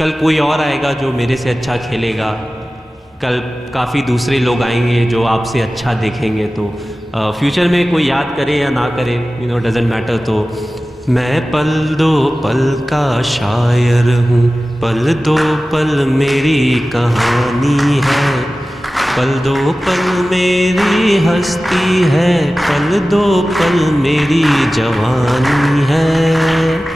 कल कोई और आएगा जो मेरे से अच्छा खेलेगा, कल काफ़ी दूसरे लोग आएंगे जो आपसे अच्छा देखेंगे। तो फ्यूचर में कोई याद करे या ना करे, डजेंट मैटर। तो मैं पल दो पल का शायर हूँ, पल दो पल मेरी कहानी है, पल दो पल मेरी हस्ती है, पल दो पल मेरी जवानी है,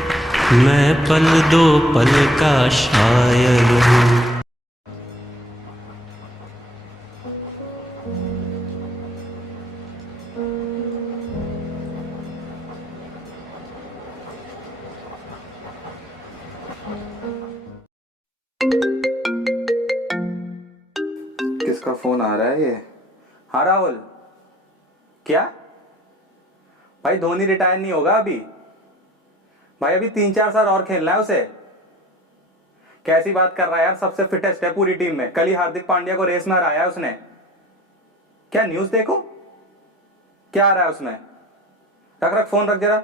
मैं पल दो पल का शायर हूँ। किसका फोन आ रहा है ये? हाँ राहुल, क्या भाई? धोनी रिटायर नहीं होगा अभी भाई, अभी 3-4 साल और खेलना है उसे। कैसी बात कर रहा है यार, सबसे फिटेस्ट है पूरी टीम में, कल ही हार्दिक पांड्या को रेस में हराया है उसने। क्या न्यूज देखो, क्या आ रहा है उसमें? रख रख फोन, रख जरा।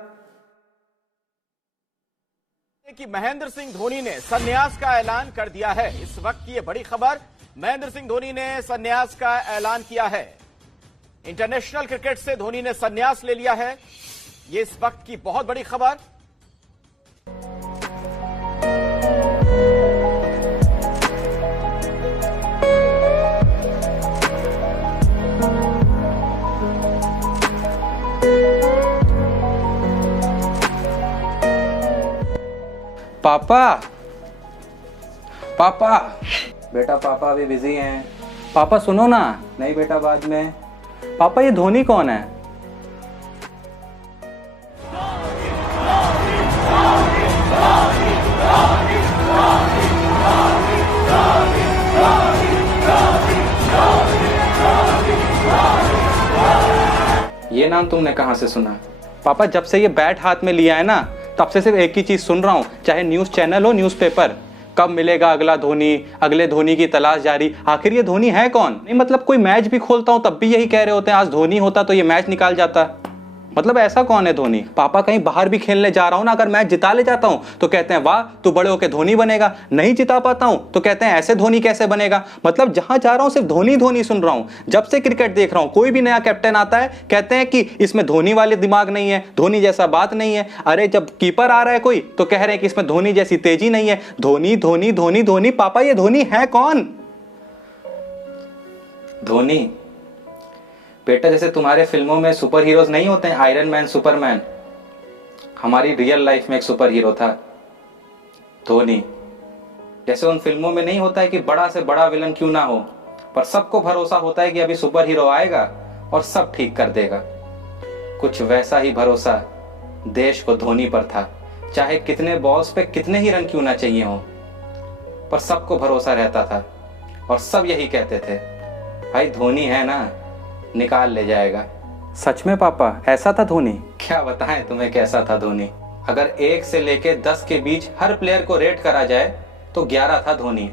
कि महेंद्र सिंह धोनी ने संन्यास का ऐलान कर दिया है। इस वक्त की यह बड़ी खबर, महेंद्र सिंह धोनी ने संन्यास का ऐलान किया है। इंटरनेशनल क्रिकेट से धोनी ने संन्यास ले लिया है, यह इस वक्त की बहुत बड़ी खबर। पापा, पापा, बेटा पापा अभी बिजी हैं। पापा सुनो ना। नहीं बेटा, बाद में। पापा ये धोनी कौन है? ये नाम तुमने कहां से सुना? पापा जब से ये बैट हाथ में लिया है ना, तब से सिर्फ एक ही चीज सुन रहा हूं, चाहे न्यूज चैनल हो, न्यूज़पेपर, कब मिलेगा अगला धोनी, अगले धोनी की तलाश जारी। आखिर ये धोनी है कौन? नहीं मतलब कोई मैच भी खोलता हूं तब भी यही कह रहे होते हैं, आज धोनी होता तो ये मैच निकाल जाता। मतलब ऐसा कौन है धोनी? पापा कहीं बाहर भी खेलने जा रहा हूं ना, अगर मैच जिता ले जाता हूं तो कहते हैं वाह तू बड़े होके धोनी बनेगा, नहीं जिता पाता हूं तो कहते हैं ऐसे धोनी कैसे बनेगा। मतलब जहां जा रहा हूं सिर्फ धोनी धोनी सुन रहा हूं। जब से क्रिकेट देख रहा हूं कोई भी नया कैप्टन आता है कहते हैं कि इसमें धोनी वाले दिमाग नहीं है, धोनी जैसा बात नहीं है। अरे जब कीपर आ रहा है कोई तो कह रहे हैं कि इसमें धोनी जैसी तेजी नहीं है। धोनी धोनी धोनी धोनी। पापा ये धोनी है कौन? धोनी बेटा जैसे तुम्हारे फिल्मों में सुपर हीरोज नहीं होते हैं, आयरन मैन, सुपरमैन, हमारी रियल लाइफ में एक सुपर हीरो था धोनी। जैसे उन फिल्मों में नहीं होता है कि बड़ा से बड़ा विलन क्यों ना हो, पर सबको भरोसा होता है कि अभी सुपर हीरो आएगा और सब ठीक कर देगा। कुछ वैसा ही भरोसा देश को धोनी पर था। चाहे कितने बॉल्स पे कितने ही रन क्यों ना चाहिए हो, पर सबको भरोसा रहता था और सब यही कहते थे भाई धोनी है ना, निकाल ले जाएगा। सच में पापा ऐसा था धोनी? क्या बताएं तुम्हें कैसा था धोनी। अगर 1 से लेके 10 के बीच हर प्लेयर को रेट करा जाए तो 11 था धोनी।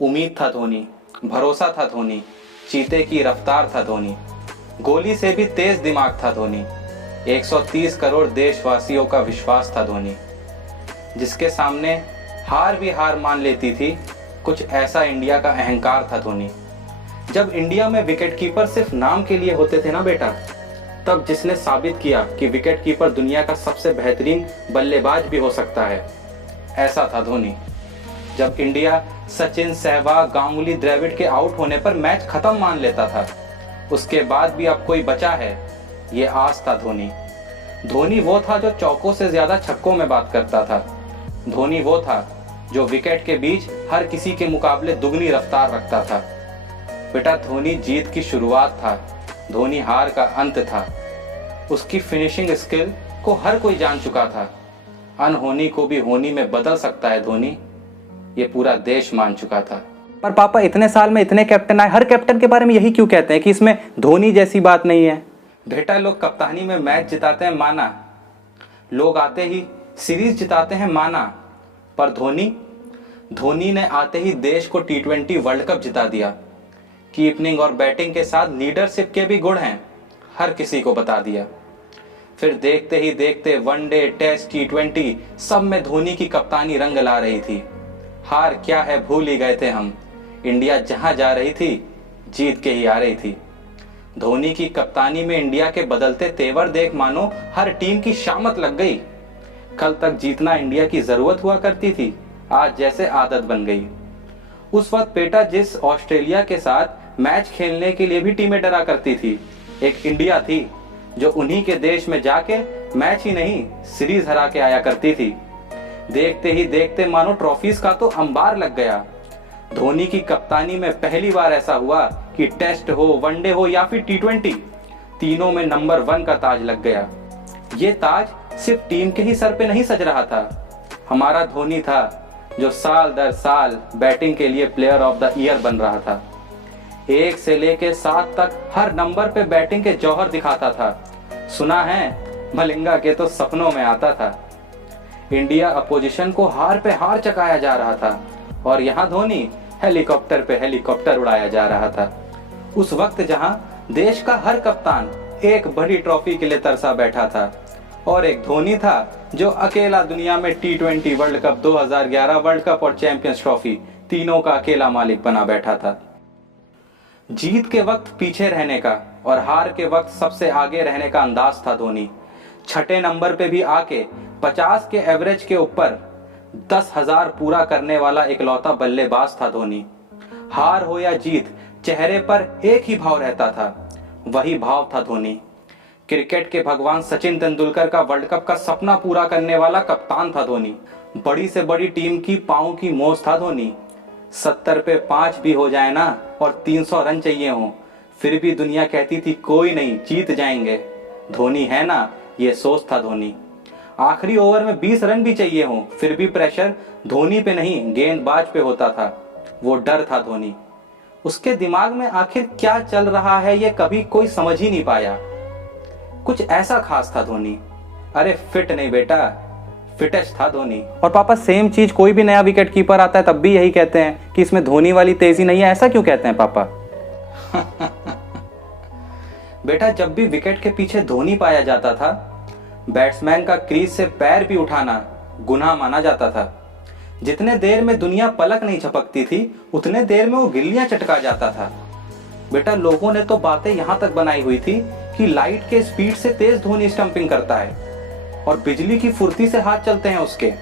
उम्मीद था धोनी, भरोसा था धोनी, चीते की रफ्तार था धोनी, गोली से भी तेज दिमाग था धोनी, 130 करोड़ देशवासियों का विश्वास था धोनी, जिसके सामने हार भी हार मान लेती थी। कुछ ऐसा इंडिया का अहंकार था धोनी। जब इंडिया में विकेट कीपर सिर्फ नाम के लिए होते थे ना बेटा, तब जिसने साबित किया कि विकेट कीपर दुनिया का सबसे बेहतरीन बल्लेबाज भी हो सकता है, ऐसा था धोनी। जब इंडिया सचिन, सहवाग, गांगुली, द्रविड़ के आउट होने पर मैच खत्म मान लेता था, उसके बाद भी अब कोई बचा है, ये आस था धोनी। धोनी वो था जो चौकों से ज्यादा छक्कों में बात करता था। धोनी वो था जो विकेट के बीच हर किसी के मुकाबले दुगनी रफ्तार रखता था। बेटा धोनी जीत की शुरुआत था, धोनी हार का अंत था। उसकी फिनिशिंग स्किल को हर कोई जान चुका था। अनहोनी को भी होनी में बदल सकता है धोनी, ये पूरा देश मान चुका था। पर पापा इतने साल में इतने कैप्टन आए, हर कैप्टन के बारे में यही क्यों कहते हैं कि इसमें धोनी जैसी बात नहीं है? बेटा लोग कप्तानी में मैच जिताते हैं माना, लोग आते ही सीरीज जिताते हैं माना, पर धोनी ने आते ही देश को T20 वर्ल्ड कप जिता दिया। कीपिंग और बैटिंग के साथ लीडरशिप के भी गुण हैं, हर किसी को बता दिया। फिर देखते ही देखते वनडे, टेस्ट, T20 सब में धोनी की कप्तानी रंग ला रही थी। हार क्या है भूल ही गए थे हम, इंडिया जहां जा रही थी जीत के ही आ रही थी। धोनी की कप्तानी में इंडिया के बदलते तेवर देख मानो हर टीम की शामत लग गई। कल तक जीतना इंडिया की जरूरत हुआ करती थी, आज जैसे आदत बन गई। उस वक्त बेटा जिस ऑस्ट्रेलिया के साथ मैच खेलने के लिए भी टीमें डरा करती थी, एक इंडिया थी जो उन्हीं के देश में जाके मैच ही नहीं सीरीज हरा के आया करती थी। देखते ही देखते मानो ट्रॉफीज का तो अंबार लग गया। धोनी की कप्तानी में पहली बार ऐसा हुआ कि टेस्ट हो, वनडे हो या फिर T20, तीनों में नंबर 1 का ताज लग गया। ये ताज सिर्फ टीम के ही सर पे नहीं सज रहा था, हमारा धोनी था जो साल दर साल बैटिंग के लिए प्लेयर ऑफ द ईयर बन रहा था। 1 से लेके 7 तक हर नंबर पे बैटिंग के जौहर दिखाता था। सुना है मलिंगा के तो सपनों में आता था। इंडिया अपोजिशन को हार पे हार चकाया जा रहा था और यहाँ धोनी हेलीकॉप्टर पे हेलीकॉप्टर उड़ाया जा रहा था। उस वक्त जहां देश का हर कप्तान एक बड़ी ट्रॉफी के लिए तरसा बैठा था और एक धोनी था जो अकेला दुनिया में T20 world cup, 2011 world cup और चैंपियंस ट्रॉफी तीनों का अकेला मालिक बना बैठा था। जीत के वक्त पीछे रहने का और हार के वक्त सबसे आगे रहने का अंदाज था धोनी। छठे नंबर पे भी आके 50 के एवरेज के ऊपर 10,000 पूरा करने वाला इकलौता बल्लेबाज था धोनी। हार हो या जीत, चेहरे पर एक ही भाव रहता था, वही भाव था धोनी। क्रिकेट के भगवान सचिन तेंदुलकर का वर्ल्ड कप का सपना पूरा करने वाला कप्तान था धोनी। बड़ी से बड़ी टीम की पांव की मोच था धोनी। 70 पे 5 भी हो जाए ना और 300 रन चाहिए हो, फिर भी दुनिया कहती थी कोई नहीं, जीत जाएंगे। धोनी है ना, ये सोच था धोनी। आखिरी ओवर में 20 रन भी चाहिए हो, फिर भी प्रेशर धोनी पे नहीं गेंदबाज पे होता था। वो डर था धोनी। उसके दिमाग में आखिर क्या चल रहा है ये कभी कोई समझ ही नहीं पाया। कुछ ऐसा खास था धोनी। अरे फिट नहीं बेटा, फिटेस्ट था धोनी। और पापा सेम चीज कोई भी नया विकेट कीपर आता है तब भी यही कहते हैं कि इसमें धोनी वाली तेजी नहीं है, ऐसा क्यों कहते हैं पापा? बेटा जब भी विकेट के पीछे धोनी पाया जाता था, बैट्समैन का क्रीज से पैर भी उठाना गुनाह माना जाता था। जितने देर में दुनिया पलक नहीं झपकती थी उतने देर में वो गिल्लियां चटका जाता था। बेटा लोगों ने तो बातें यहां तक बनाई हुई थी कि लाइट के स्पीड से तेज धोनी स्टंपिंग करता है और बिजली की फुर्ती से हाथ चलते हैं उसके।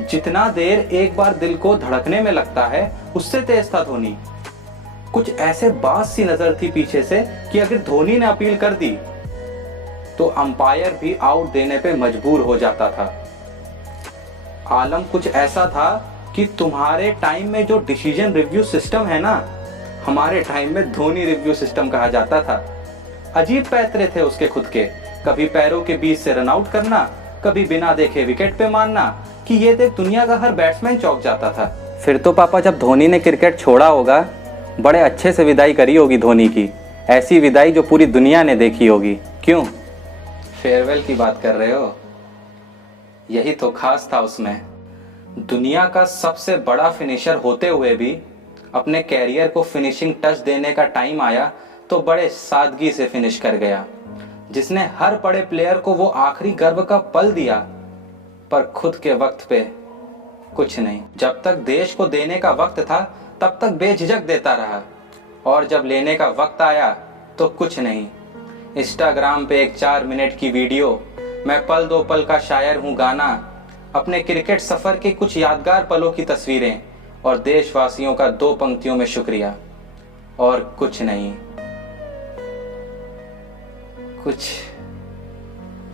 जितना देर एक बार दिल को धड़कने में लगता है उससे तेज था धोनी। कुछ ऐसे बात सी नजर थी पीछे से कि अगर धोनी ने अपील कर दी तो अंपायर भी आउट देने पे मजबूर हो जाता था। आलम कुछ ऐसा था कि तुम्हारे टाइम में जो डिसीजन रिव्यू सिस्टम है ना, हमारे टाइम में धोनी रिव्यू सिस्टम कहा जाता था। अजीब पैतरे थे उसके खुद के, कभी पैरों के बीच से रन आउट करना, कभी बिना देखे विकेट पे मारना कि ये देख दुनिया का हर बैट्समैन चौंक जाता था। फिर तो पापा जब धोनी ने क्रिकेट छोड़ा होगा बड़े अच्छे से विदाई करी होगी धोनी की, ऐसी विदाई जो पूरी दुनिया ने देखी होगी। क्यों फेयरवेल की बात कर रहे हो? यही तो खास था उसमें। दुनिया का सबसे बड़ा फिनिशर होते हुए भी अपने कैरियर को फिनिशिंग टच देने का टाइम आया तो बड़े सादगी से फिनिश कर गया। जिसने हर बड़े प्लेयर को वो आखिरी गर्व का पल दिया, पर खुद के वक्त पे कुछ नहीं। जब तक देश को देने का वक्त था तब तक बेझिझक देता रहा, और जब लेने का वक्त आया तो कुछ नहीं। इंस्टाग्राम पे एक 4 मिनट की वीडियो, मैं पल दो पल का शायर हूँ गाना, अपने क्रिकेट सफर के कुछ यादगार पलों की तस्वीरें और देशवासियों का 2 पंक्तियों में शुक्रिया, और कुछ नहीं, कुछ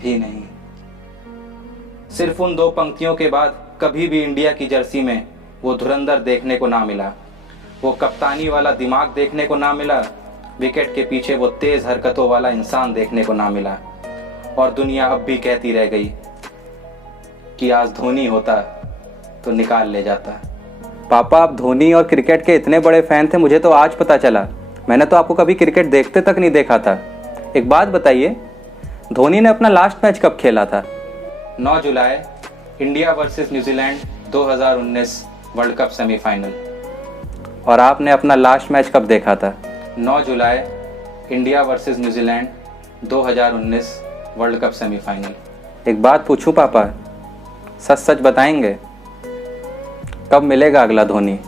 भी नहीं। सिर्फ उन 2 पंक्तियों के बाद कभी भी इंडिया की जर्सी में वो धुरंधर देखने को ना मिला, वो कप्तानी वाला दिमाग देखने को ना मिला, विकेट के पीछे वो तेज हरकतों वाला इंसान देखने को ना मिला। और दुनिया अब भी कहती रह गई कि आज धोनी होता तो निकाल ले जाता। पापा आप धोनी और क्रिकेट के इतने बड़े फैन थे, मुझे तो आज पता चला। मैंने तो आपको कभी क्रिकेट देखते तक नहीं देखा था। एक बात बताइए, धोनी ने अपना लास्ट मैच कब खेला था? 9 जुलाई India versus New Zealand 2019 world cup semifinal. और आपने अपना लास्ट मैच कब देखा था? 9 जुलाई India versus New Zealand 2019 world cup semifinal. एक बात पूछूं पापा, सच सच बताएंगे? कब मिलेगा अगला धोनी?